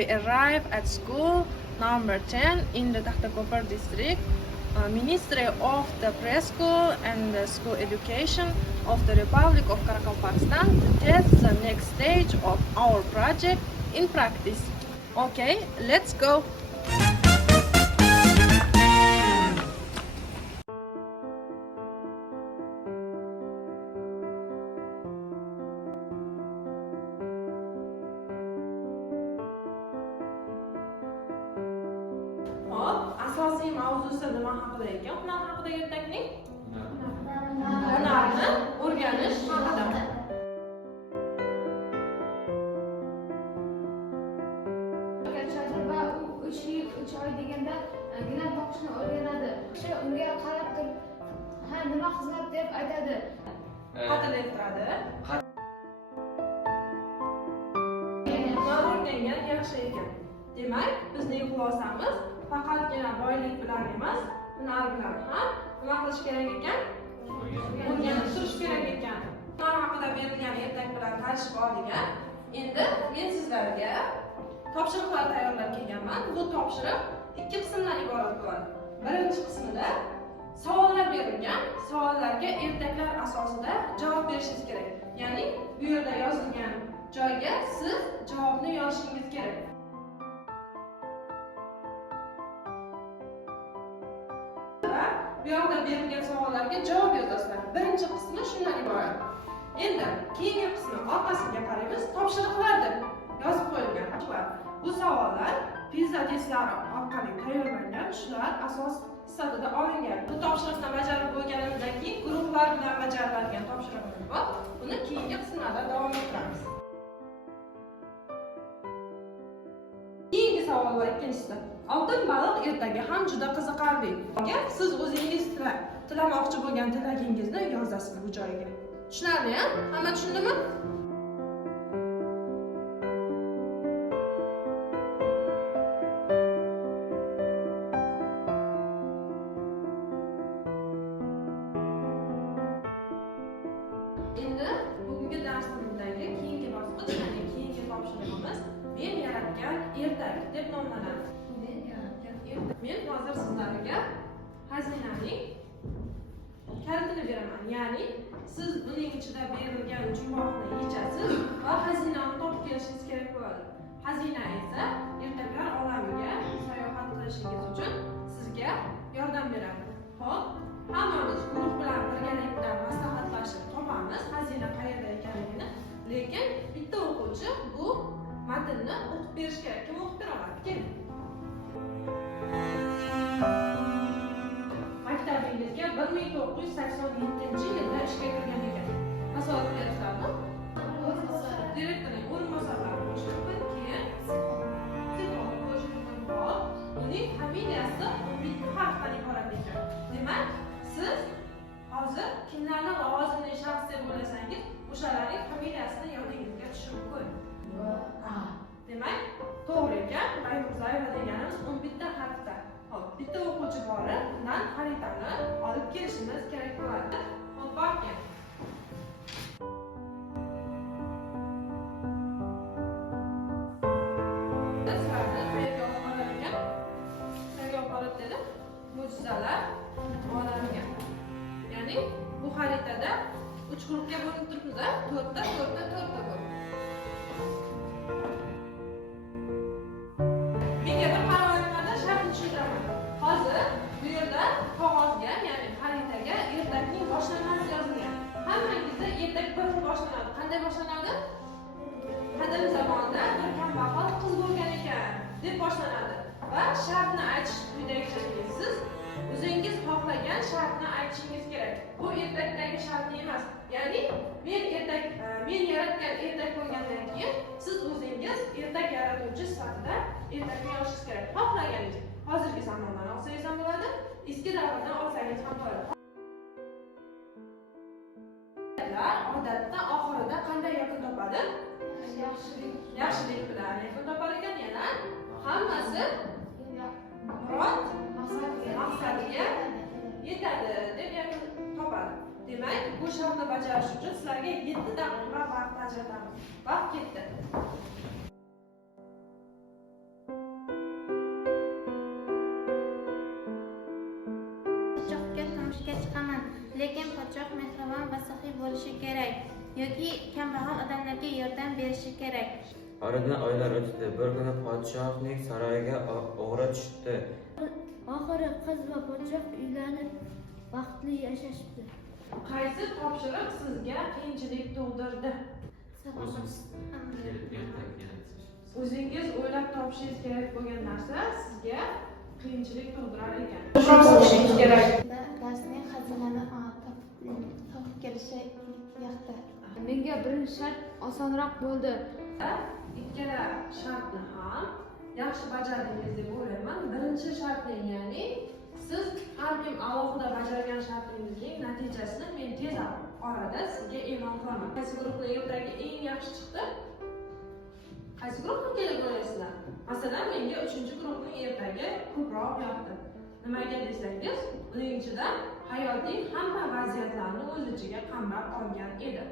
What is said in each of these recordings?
we arrive at school number 10 in the Takhtakopar district. Ministry of the Preschool and the School Education of the Republic of Karakalpakstan to test the next stage of our project in practice. Okay, let's go. Asosiy mavzusi nima haqida ekan? Hunar haqida ertakning? Hunarni o'rganish haqida. Va u 3 yil 3 oy deganda gilam toqishni o'rganadi. Unga qarab turib, ha nima xizmat deb aytadi. Xatirlaytiradi. Hunar o'rgangan yaxshi ekan. Demak, bizning xulosamiz faqatgina boylik bilan emas, hunar bilan ham nima qilish kerak ekan? O'rganib turish kerak ekan. Hunar haqida berilgan ertak bilan tanishib oldik. Endi men sizlarga topshiriqlar tayyorlab kelganman. Bu topshiriq ikki qismdan iborat bo'ladi. Birinchi qismida savollar berilgan. Savollarga ertaklar asosida javob berishingiz kerak. Ya'ni bu yerda yozilgan joyga siz javobni yozishingiz kerak. Bu yoqda berilgan savollarga javob yozasizlar. Birinchi qismi shundan iborat. Endi keyingi qismi orqasiga qaraymiz. Topshiriqlar deb yozib qo'yilgan. Bu savollar PISA testlari orqali tayyorlangan, shular asos sifatida olingan. Bu topshiriqni bajarib bo'lganimizdan keyin guruhlar bilan bajariladigan topshiriqlar bor. Buni keyingi qismlarda davom ettiramiz. Keyingi savol va ikkinchisi. Oltin baliq ertaga ham juda qiziqarli. Siz o'zingiz tilamoqchi bo'lgan tilagingizni yozasiz bu joyga. Tushunarli-a? Hamma tushundimi? Endi bugungi darsimizdagi keyingi bosqich, ya'ni keyingi topshiriqimiz men yaratgan ertak deb nomlanadi. Men hozir sizlarga xazinaning kalitini beraman. Ya'ni siz buning ichida berilgan jumboqni yechasiz va xazinani topib kelishingiz kerak bo'ladi. Xazina esa ertaklar olamiga sayohat qilishingiz uchun sizga yordam beradi. Xo'p, hammamiz guruh bilan birgalikda maslahatlashib topamiz xazina qayerda ekanligini. Lekin bitta o'quvchi bu matnni o'qib berish kerak. Kim o'qib bera oladi? Keling. Maktabingizga 1987-yilda ishga kirgan ekan. Tasavvur berasizlarmi? Direktorning o'rinbosarlari bo'lishi mumkin, keyin psixolog bo'lishi mumkin. Uning familiyasi bitta harfdan iborat ekan. Demak, siz hozir kimlarni lavozimli shaxs deb o'ylasangiz, o'shalarning familiyasini yodingizga tushirib qo'ying. Demak, to'g'ri ekan. Baymurzoyeva deganimiz 11 ta harfda. Hop, bitta o'quvchi borib, undan xaritani olib kelishimiz kerak bo'ladi. Hop, borgan. Sizlarni qayerga olib boradigan? Qayerga olib boradi dedi? Mo'jizalar olamiga. Ya'ni bu xaritada 3 guruhga bo'linib turibmiz-a? 4 ta bo'lib. Hozir bu yerda qog'ozga, ya'ni xaritaga ertakning boshlanmasi yozilgan. Hammangizda ertak bir xil boshlanadi. Qanday boshlanadi? Qadim zamonda bir kambag'al qiz bo'lgan ekan deb boshlanadi. Va shartni aytish quyidagicha. Siz o'zingiz xohlagan shartni aytishingiz kerak. Bu ertakdagi shartni emas. Ya'ni men yaratgan ertak bo'lgandan keyin siz o'zingiz ertak yaratuvchi sifatida ertakni yozishingiz kerak. Xohlaganingiz. Hozirgi zamondan olsangiz ham bo'ladi, eski davrdan olsangiz ham bo'ladi. Odatda oxirida qanday yakun topadi? Yaxshilik bilan yakun topar ekan. Yana hammasi murod maqsadiga yetadi deb yakun topadi. Demak, bu shartni bajarish uchun sizlarga 7 daqiqa vaqt ajratamiz. Vaqt ketdi. chiqaman, lekin podshoh mehribon va saxiy bo'lishi kerak yoki kambag'al odamlarga yordam berishi kerak. Oradan oylar o'tdi. Bir kuni podshohning saroyiga o'g'ri tushdi. Oxiri qiz va podshoh uylanib, baxtli yashashibdi. Qaysi topshiriq sizga qiyinchilik tug'dirdi? O'zingiz o'ylab topishingiz kerak bo'lgan narsa sizga qiyinchilik tug'dirar ekan. Bo'lishingiz kerak. Darsning xazinani topib kelishi yoqdi. Menga birinchi shart osonroq bo'ldi. Ikkala shartni ham yaxshi bajardingiz deb o'ylayman. Birinchi shartning, ya'ni siz har kim alohida bajargan shartingizning natijasini men tez orada sizga e'lon qilaman. Qaysi guruhning yerdagi eng yaxshi chiqdi? Qaysi guruhga kerak bo'lasizlar? Masalan, menga 3-guruhning ertagi ko'proq yoqdi. Nimaga desangiz, uning ichida hayoting hamma vaziyatlarni o'z ichiga qamrab olgan edi.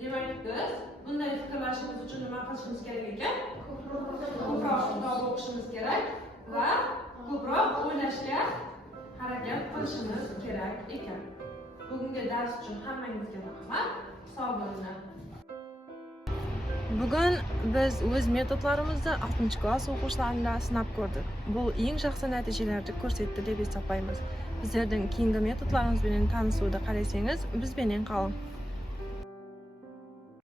Demak, biz bunday fikrlashimiz uchun nima qilishimiz kerak ekan? Ko'proq kitob o'qishimiz kerak va ko'proq o'ylashga harakat qilishimiz kerak ekan. Bugungi dars uchun hammangizga rahmat. Sog' bo'linglar. Bugun biz o'z metodlarimizda 6-klass o'quvchilarida sinab ko'rdik. Bu eng shaxsiy natijalarni ko'rsatdi deb hisoblaymiz. Bizlardan keyingi metodlarimiz bilan tanishuvda qarasangiz, biz bilan qoling.